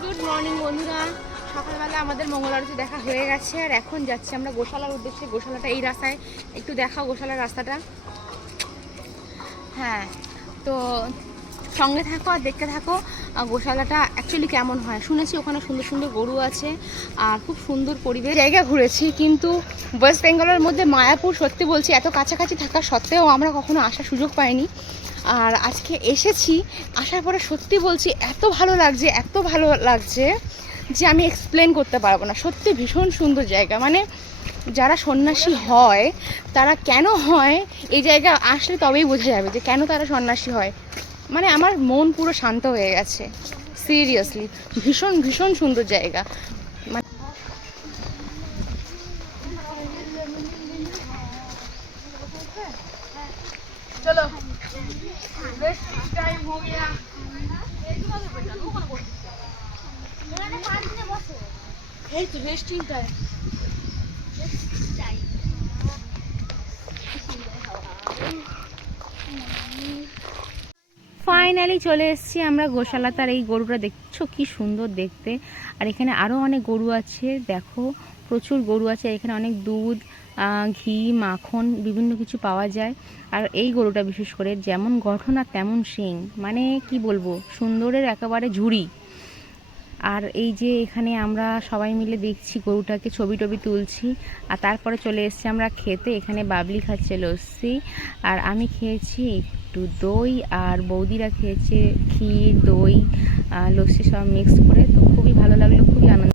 Good morning বন্ধুরা, সকালবেলা আমাদের মঙ্গল আরতি দেখা হয়ে গেছে আর এখন যাচ্ছি আমরা গোশালার উদ্দেশ্যে। গোশালাটা এই রাস্তায়, একটু দেখাও গোশালার রাস্তাটা। হ্যাঁ, তো সঙ্গে থাকো আর দেখতে থাকো গোশালাটা অ্যাকচুয়ালি কেমন হয়। শুনেছি ওখানে সুন্দর সুন্দর গরু আছে আর খুব সুন্দর পরিবেশ। জায়গা ঘুরেছি, কিন্তু ওয়েস্ট বেঙ্গলের মধ্যে মায়াপুর সত্যি বলছি এত কাছাকাছি থাকা সত্ত্বেও আমরা কখনো আসার সুযোগ পাইনি। আর আজকে এসেছি, আসার পরে সত্যি বলছি এত ভালো লাগছে, এত ভালো লাগছে যে আমি এক্সপ্লেন করতে পারবো না। সত্যি ভীষণ সুন্দর জায়গা। মানে যারা সন্ন্যাসী হয় তারা কেন হয়, এই জায়গা আসলে তবেই বোঝা যাবে যে কেন তারা সন্ন্যাসী হয়। মানে আমার মন পুরো শান্ত হয়ে গেছে, সিরিয়াসলি ভীষণ ভীষণ সুন্দর জায়গা। মানে চলো টাইম হো গয়া। এই তো রেস্টিং টাইম। ফাইনালি চলে এসেছি আমরা গোশালা। তার এই গরুটা দেখছো কি সুন্দর দেখতে। আর এখানে আরও অনেক গরু আছে, দেখো প্রচুর গরু আছে। এখানে অনেক দুধ, ঘি, মাখন বিভিন্ন কিছু পাওয়া যায়। আর এই গরুটা বিশেষ করে যেমন গঠন আর তেমন শিং, মানে কি বলবো, সুন্দরের একেবারে ঝুড়ি। আর এই যে এখানে আমরা সবাই মিলে দেখছি গরুটাকে, ছবি টবি তুলছি। আর তারপরে চলে এসেছি আমরা খেতে। এখানে বাবলি খাচ্ছে লস্যি, আর আমি খেয়েছি একটু দই, আর বৌদিরা খেয়েছে ক্ষীর, দই, লস্যি সব মিক্স করে। তো খুবই ভালো লাগলো, খুবই আনন্দ।